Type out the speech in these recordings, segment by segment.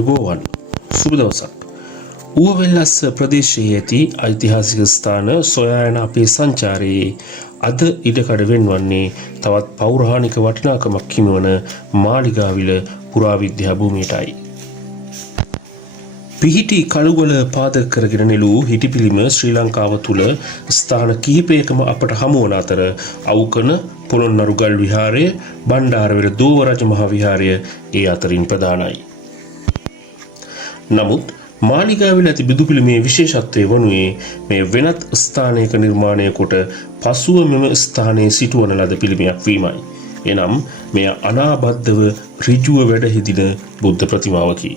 ආයුබෝවන් සුබ දවසක්. ඌවවෙල්ලස්ස ප්‍රදේශයේ ඇති ඓතිහාසික ස්ථාන සොයා යන අපේ සංචාරයේ අද ඉඩකඩ වෙන්වන්නේ තවත් පෞරාණික වටිනාකමක් හිමිවන මාලිගාවිල පුරාවිද්‍යා භූමියටයි. පිහිටි කළුගල පාදක කරගෙන නෙළූ හිටිපිළිම ශ්‍රී ලංකාව තුළ ස්ථාන කිහිපයකම අපට හමුවන අතර අවුකන පොළොන්නරුගල් විහාරය, බණ්ඩාරවැල දෝවරජ මහා විහාරය ඒ අතරින් ප්‍රධානයි. නමුත් මාලිගාවිල ඇති බුදුපිළිමේ විශේෂත්වය වනුයේ මේ වෙනත් ස්ථානයක නිර්මාණය කොට පසුව මෙම ස්ථානයේ සිටුවන ලද පිළිමයක් වීමයි. එනම් මෙය අනාබද්ධව ඍජුව වැඩ හිඳින බුද්ධ ප්‍රතිමාවකි.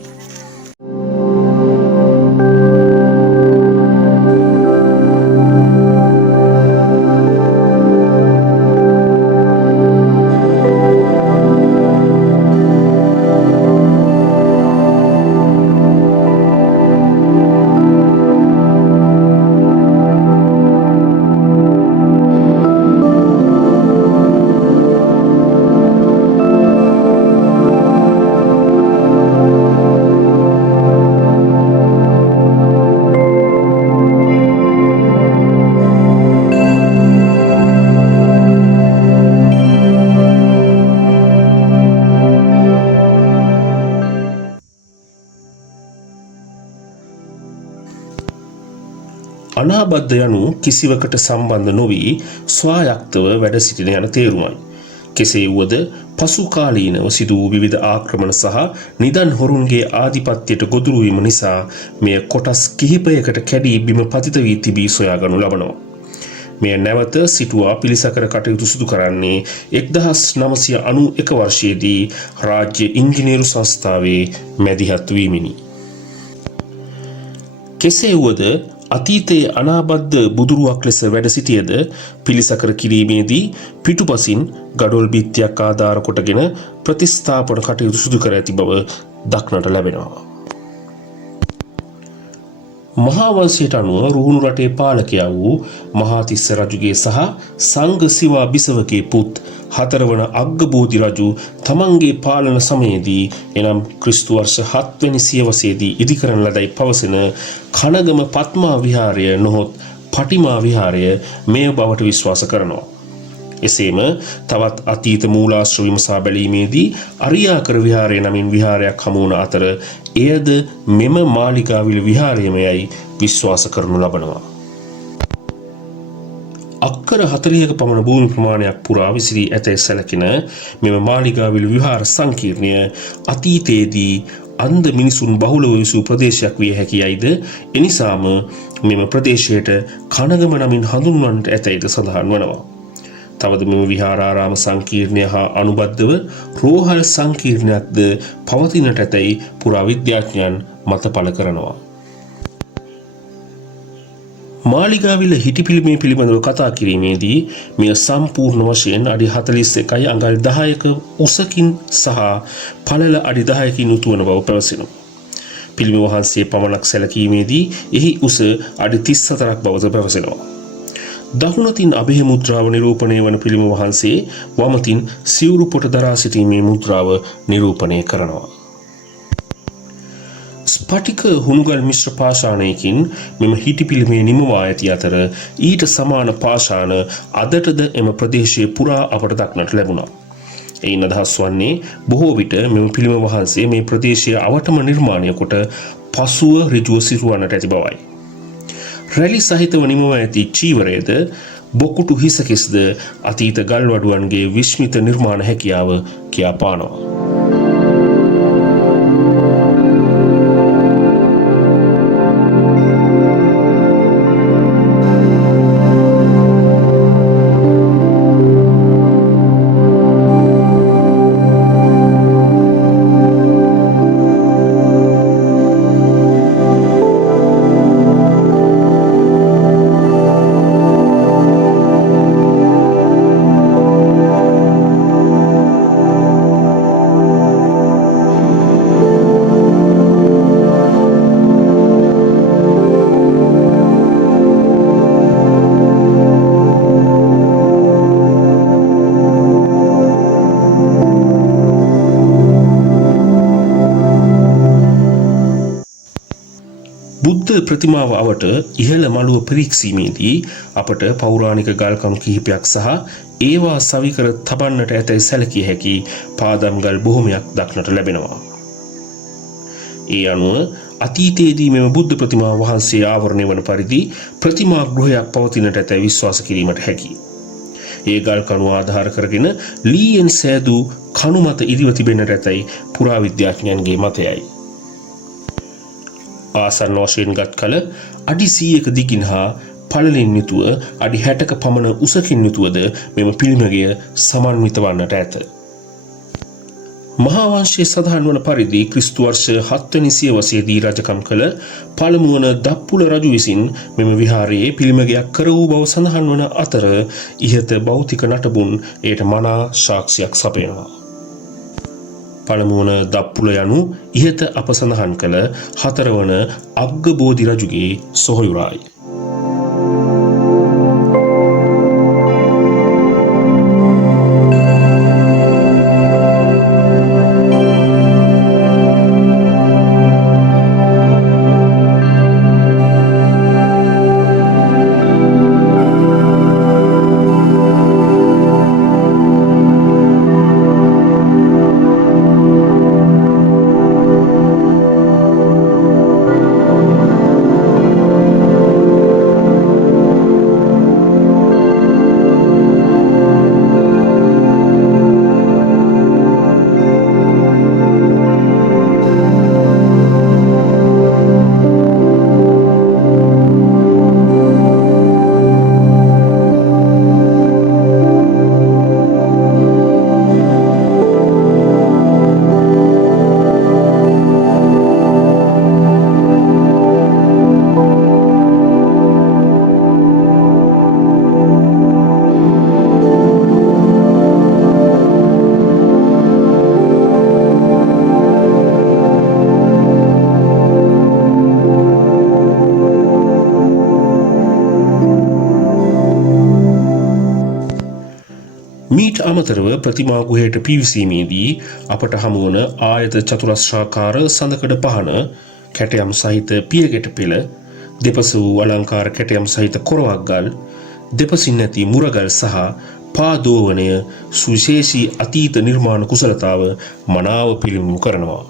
අනාබද්ධ යනු කිසිවකට සම්බන්ධ නොවී ස්වායක්තව වැඩ සිටින යන තේරුමයි. කෙසේ වුවද පසු කාලීනව සිදු වූ විවිධ ආක්‍රමණ සහ නිදන් හොරුන්ගේ ආධිපත්‍යයට ගොදුරු වීම නිසා මෙය කොටස් කිහිපයකට කැඩී බිම පතිත වී තිබී සොයාගනු ලබනවා. මෙය නැවත සිටුවා පිළිසකර කටයුතු සිදු කරන්නේ 1991 වර්ෂයේදී රාජ්‍ය ඉංජිනේරු සංස්ථාවේ මැදිහත් වීමෙනි. කෙසේ වුවද අතීතයේ අනාබද්ධ බුදුරුවක් ලෙස වැඩ සිටියද පිළිසකර කිරීමේදී පිටුපසින් ගඩොල් බිත්තියක් ආධාර කොටගෙන ප්‍රතිස්ථාපන කටයුතු සිදු කර ඇති බව දක්නට ලැබෙනවා. මහා වංශයට අනුව රුහුණු රටේ පාලකයා වූ මහාතිස්ස රජුගේ සහ සංඝ සිවා බිසවගේ පුත් 4 වන අග්ගබෝධි රජු තමන්ගේ පාලන සමයේදී එනම් ක්‍රිස්තු වර්ෂ 7 වැනි සියවසේදී ඉදිකරන ලදයි පවසන කනගම පත්මා විහාරය නොහොත් පටිමා විහාරය මෙය බවට විශ්වාස කරනවා. එසේම තවත් අතීත මූලාශ්‍ර විමසා බැලීමේදී අරියාකර විහාරය නමින් විහාරයක් හමු වන අතර එයද මෙම මාලිගාවිල විහාරයමයයි විශ්වාස කරනු ලබනවා. අක්කර 40ක පමණ භූමි ප්‍රමාණයක් පුරා විසිරී ඇතැයි සැලකෙන මෙම මාලිගාවිල විහාර සංකීර්ණය අතීතයේදී අන්ධ මිනිසුන් බහුලව විසූ ප්‍රදේශයක් විය හැකියයිද එනිසාම මෙම ප්‍රදේශයට කනගම නමින් හඳුන්වන්නට ඇතැයිද සඳහන් වනවා. තවද මෙම විහාරාරාම සංකීර්ණය හා අනුබද්ධව රෝහල් සංකීර්ණයක්ද පවතිනට ඇතැයි පුරාවිද්‍යාඥයන් මත පළ කරනවා. මාලිගාවිල හිටිපිළිමේ පිළිබඳව කතා කිරීමේදී මෙය සම්පූර්ණ වශයෙන් අඩි 41යි අඟල් 10ක උසකින් සහ පළල අඩි 10කින් යුතු වන බව පැවසෙනවා. පිළිම වහන්සේ පමණක් සැලකීමේදී එහි උස අඩි 34ක් බවද පැවසෙනවා. දකුණතින් අභය මුද්‍රාව නිරූපණය වන පිළිම වහන්සේ වමතින් සිවුරු පොට දරා සිටීමේ මුද්‍රාව නිරූපණය කරනවා. ස්පටික හුණුගල් මිශ්‍ර පාෂාණයකින් මෙම හිටිපිළිමේ නිමවා ඇති අතර ඊට සමාන පාෂාණ අදටද එම ප්‍රදේශයේ පුරා අපට දක්නට ලැබුණා. එයින් අදහස් වන්නේ බොහෝ විට මෙම පිළිම වහන්සේ මේ ප්‍රදේශයේ අවටම නිර්මාණය කොට පසුව ඍජුව සිටුවන්නට ඇති බවයි. රැලි සහිතව නිමවා ඇති චීවරයද බොකුටු හිසකෙස්ද අතීත ගල්වඩුවන්ගේ විශ්මිත නිර්මාණ හැකියාව කියා පානවා. බුද්ධ ප්‍රතිමාව අවට ඉහළ මළුව පිරික්සීමේදී අපට පෞරාණික ගල්කණු කිහිපයක් සහ ඒවා සවිකර තබන්නට ඇතැයි සැලකිය හැකි පාදම්ගල් බොහොමයක් දක්නට ලැබෙනවා. ඒ අනුව අතීතයේදී මෙම බුද්ධ ප්‍රතිමා වහන්සේ ආවරණය වන පරිදි ප්‍රතිමා ගෘහයක් පවතිනට ඇතැයි විශ්වාස කිරීමට හැකියි. ඒ ගල් කණු ආධාර කරගෙන ලීයෙන් සෑදූ කණු මත ඉදිව තිබෙන්නට ඇතැයි පුරාවිද්‍යාඥයන්ගේ මතයයි. ආසන්න වශයෙන් ගත් කල අඩි 100ක දිගින් හා පළලින් යුතුව අඩි 60ක පමණ උසකින් යුතුවද මෙම පිළිමය සමන්විත වන්නට ඇත. මහා වංශයේ සඳහන් වන පරිදි ක්‍රිස්තු වර්ෂ 7 වෙනි සියවසේදී රජකම් කළ පළමු වන දප්පුල රජු විසින් මෙම විහාරයේ පිළිමයක් කර වූ බව සඳහන් වන අතර ඉහත භෞතික නටබුන් එයට මනා සාක්ෂියක් සපයනවා. පළමු වන දප්පුල යනු ඉහත අප සඳහන් කළ 4 වන අග්ගබෝධි රජුගේ සොහොයුරායි. මීට අමතරව ප්‍රතිමා ගුහයට පිවිසීමේදී අපට හමුවන ආයත චතුරස්‍රාකාර සඳකඩ පහන, කැටයම් සහිත පියගැට පෙළ, දෙපස වූ අලංකාර කැටයම් සහිත කොරවක් ගල්, දෙපසින් නැති මුරගල් සහ පාදෝවනය සුවිශේෂී අතීත නිර්මාණ කුසලතාව මනාව පිළිබිඹු කරනවා.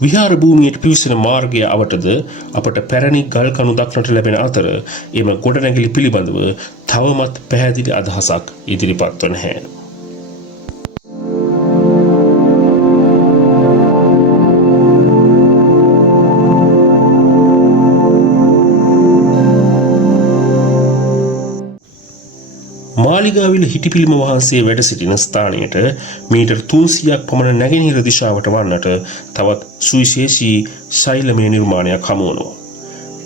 විහාර භූමියට පිවිසෙන මාර්ගය අවටද අපට පැරණි ගල් කණු දක්නට ලැබෙන අතර එම ගොඩනැගිලි පිළිබඳව තවමත් පැහැදිලි අදහසක් ඉදිරිපත් වන නැහැ. මාලිගාවිල හිටිපිළිම වහන්සේ වැඩ සිටින ස්ථානයට මීටර් 300ක් පමණ නැගෙනහිර දිශාවට වන්නට තවත් සුවිශේෂී ශෛලමය නිර්මාණයක් හමු වනවා.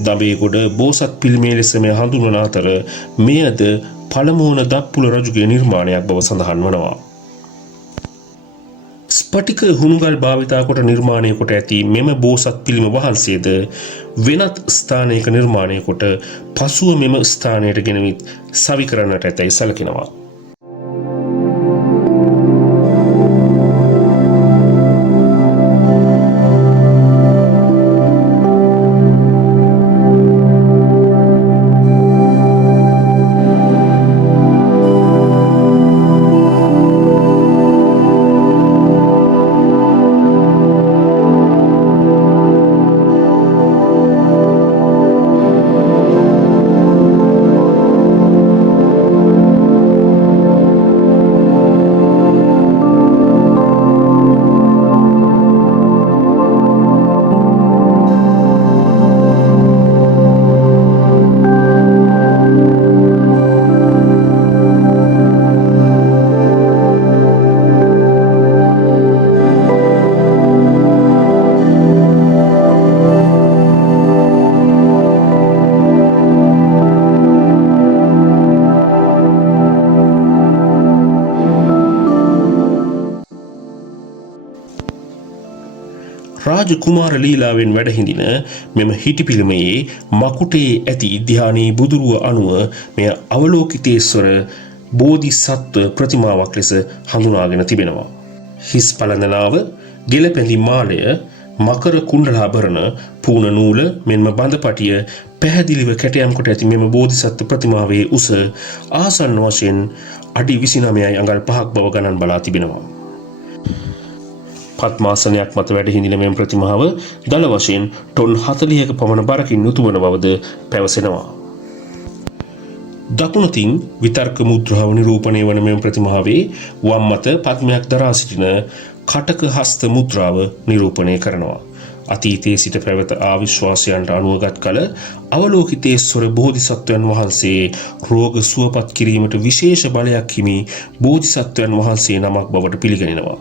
දඹේගොඩ බෝසත් පිළිමේ ලෙසම හඳුන්වන අතර මෙයද පළමු වන දප්පුල රජුගේ නිර්මාණයක් බව සඳහන් වනවා. ස්පටික හුණුගල් භාවිතා කොට නිර්මාණය කොට ඇති මෙම බෝසත් පිළිම වහන්සේද වෙනත් ස්ථානයක නිර්මාණය කොට පසුව මෙම ස්ථානයට ගෙනවිත් සවි කරන්නට ඇතැයි සැලකෙනවා. රාජකුමාර ලීලාවෙන් වැඩ හිඳින මෙම හිටිපිළිමයේ මකුටේ ඇති ධානී බුදුරුව අනුව මෙය අවලෝකිතේශ්වර බෝධිසත්ව ප්‍රතිමාවක් ලෙස හඳුනාගෙන තිබෙනවා. හිස් පළඳනාව, ගෙලපැඳි මාලය, මකර කුණ්ඩලාභරණ, පූර්ණ නූල මෙන්ම බඳපටිය පැහැදිලිව කැටයම් කොට ඇති මෙම බෝධිසත්ව ප්‍රතිමාවේ උස ආසන්න වශයෙන් අඩි 29යි අඟල් 5ක් බව ගණන් බලා තිබෙනවා. පద్මාසනයක් මත වැඩ හිඳින මෙම ප්‍රතිමාව දල වශයෙන් ටොන් 40ක පමණ බරකින් යුතු වන බවද පැවසෙනවා. දකුණතින් විතර්ක මුද්‍රාව නිරූපණය වන මෙම ප්‍රතිමාවේ වම් මත පද්මයක් දරා සිටින කටක හස්ත මුද්‍රාව නිරූපණය කරනවා. අතීතයේ සිට පැවත ආවිශ්වාසයන්ට අනුවගත් කල අවලෝකිතේශ්වර බෝධිසත්වයන් වහන්සේ රෝග සුවපත් කිරීමට විශේෂ බලයක් හිමි බෝධිසත්වයන් වහන්සේ නමක් බවට පිළිගැනෙනවා.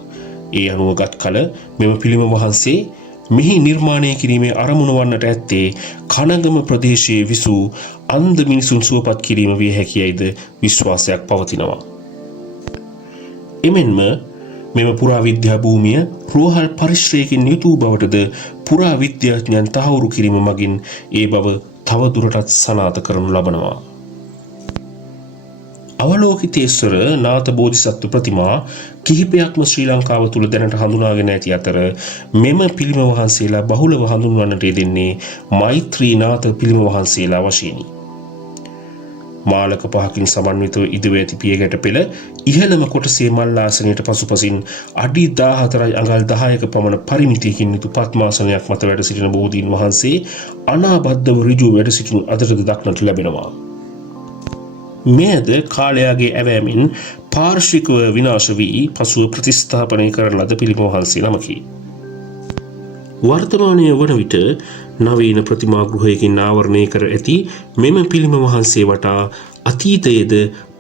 ඒ අනුවගත් කල මෙම පිළිම වහන්සේ මෙහි නිර්මාණය කිරීමේ අරමුණ වන්නට ඇත්තේ කනගම ප්‍රදේශයේ විසූ අන්ධ මිනිසුන් සුවපත් කිරීම විය හැකියයිද විශ්වාසයක් පවතිනවා. එමෙන්ම මෙම පුරාවිද්‍යා භූමිය රෝහල් පරිශ්‍රයකින් යුතු බවටද පුරාවිද්‍යාඥයන් තහවුරු කිරීම මගින් ඒ බව තව දුරටත් සනාථ කරනු ලබනවා. අවලෝකිතේශ්වර නාථ බෝධිසත්ව ප්‍රතිමා කිහිපයක්ම ශ්‍රී ලංකාව තුළ දැනට හඳුනාගෙන ඇති අතර මෙම පිළිම වහන්සේලා බහුලව හඳුන්වන්නට යෙදෙන්නේ මෛත්‍රී නාථ පිළිම වහන්සේලා වශයෙනි. මාලක පහකින් සමන්විතව ඉදිව ඇති පියගැට පෙළ ඉහළම කොටසේ මල් ආසනයට පසුපසින් අඩි 14යි අඟල් 10ක පමණ පරිමිතියකින් යුතු පద్මාසනයක් මත වැඩ සිටින බෝධීන් වහන්සේ අනාබද්ධව ඍජුව වැඩ සිටිනු අදටද දක්නට ලැබෙනවා. මෙයද කාලයාගේ ඇවෑමෙන් පාර්ශ්විකව විනාශ වී පසුව ප්‍රතිස්ථාපනය කරන ලද පිළිම වහන්සේ නමකි. වර්තමානය වන විට නවීන ප්‍රතිමා ගෘහයකින් ආවරණය කර ඇති මෙම පිළිම වහන්සේ වටා අතීතයේද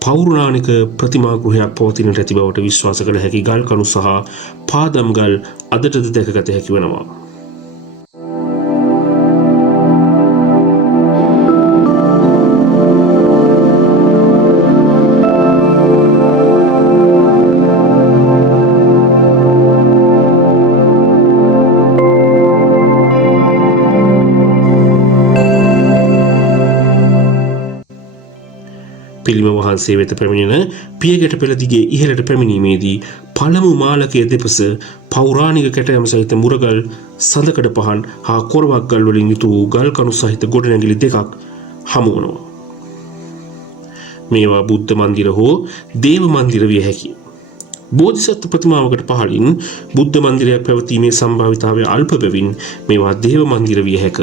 පෞරාණික ප්‍රතිමා ගෘහයක් පවතිනට ඇති බවට විශ්වාස කළ හැකි ගල් කණු සහ පාදම් ගල් අදටද දැකගත හැකි වෙනවා. පිළිම වහන්සේ වෙත පැමිණෙන පියගැට පෙළ දිගේ ඉහළට පැමිණීමේදී පළමු මාලකයේ දෙපස පෞරාණික කැටයම් සහිත මුරගල්, සඳකඩ පහන් හා කොරවක් ගල් වලින් යුතු වූ ගල් කණු සහිත ගොඩනැගිලි දෙකක් හමු වනවා. මේවා බුද්ධ මන්දිර හෝ දේව මන්දිර විය හැකිය. බෝධිසත්ව ප්‍රතිමාවකට පහළින් බුද්ධ මන්දිරයක් පැවතීමේ සම්භාවිතාවය අල්ප බැවින් මේවා දේව මන්දිර විය හැක.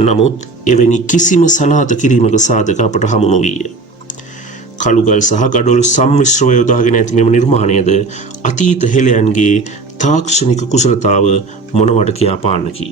නමුත් එවැනි කිසිම සනාථ කිරීමක සාධක අපට හමු නොවීය. කළුගල් සහ ගඩොල් සම්මිශ්‍රව යොදාගෙන ඇති මෙම නිර්මාණයද අතීත හෙළයන්ගේ තාක්ෂණික කුසලතාව මොනවට කියා පාන්නකි.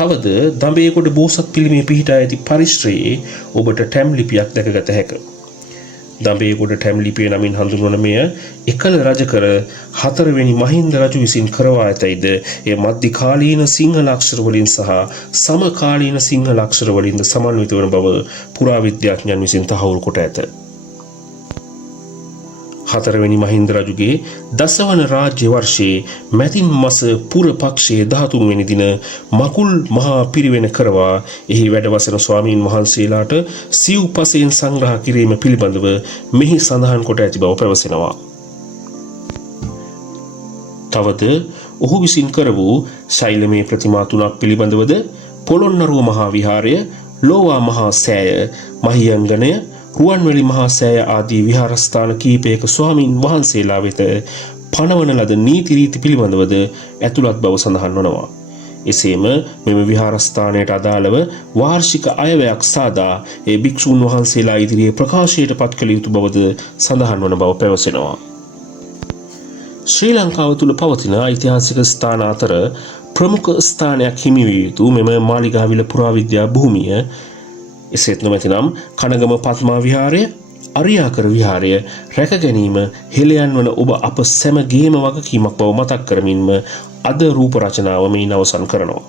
තවද දඹේගොඩ බෝසත් පිළිමේ පිහිටා ඇති පරිශ්‍රයේ ඔබට ටැම් ලිපියක් දැකගත හැක. දඹේගොඩ ටැම් ලිපිය නමින් හඳුන්වන මෙය එකල රජකර 4 වෙනි මහින්ද රජු විසින් කරවා ඇතැයිද එය මධ්‍යකාලීන සිංහල අක්ෂර වලින් සහ සමකාලීන සිංහල අක්ෂර වලින්ද සමන්විත වන බව පුරාවිද්‍යාඥයන් විසින් තහවුරු කොට ඇත. 4 වෙනි මහින්ද රජුගේ දසවන රාජ්‍ය වර්ෂයේ මැදින් මස පුර පක්ෂයේ 13 වෙනි දින මකුල් මහා පිරිවෙන කරවා එහි වැඩවසන ස්වාමීන් වහන්සේලාට සිව්පසයෙන් සංග්‍රහ කිරීම පිළිබඳව මෙහි සඳහන් කොට ඇති බව පැවසෙනවා. තවද ඔහු විසින් කර වූ ශෛලමය ප්‍රතිමා 3ක් පිළිබඳවද පොළොන්නරුව මහා විහාරය, ලෝවා මහා සෑය, මහියංගනය, රුවන්වැලි මහා සෑය ආදී විහාරස්ථාන කීපයක ස්වාමීන් වහන්සේලා වෙත පනවන ලද නීති රීති පිළිබඳවද ඇතුළත් බව සඳහන් වනවා. එසේම මෙම විහාරස්ථානයට අදාළව වාර්ෂික අයවැයක් සාදා ඒ භික්ෂූන් වහන්සේලා ඉදිරියේ ප්‍රකාශයට පත් කළ යුතු බවද සඳහන් වන බව පැවසෙනවා. ශ්‍රී ලංකාව තුළ පවතින ඓතිහාසික ස්ථාන අතර ප්‍රමුඛ ස්ථානයක් හිමි විය යුතු මෙම මාලිගාවිල පුරාවිද්‍යා භූමිය එසේත් නොමැතිනම් කනගම පద్මා විහාරය, අරියාකර විහාරය රැක ගැනීම හෙළයන් වන ඔබ අප සැමගේම වගකීමක් බව මතක් කරමින්ම අද රූප රචනාව මෙයින් අවසන් කරනවා.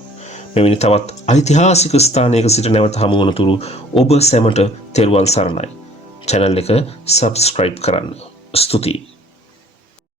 මෙවැනි තවත් ඓතිහාසික ස්ථානයක සිට නැවත හමු වනතුරු ඔබ සැමට තෙරුවන් සරණයි. channel එක subscribe කරන්න. ස්තුතියි.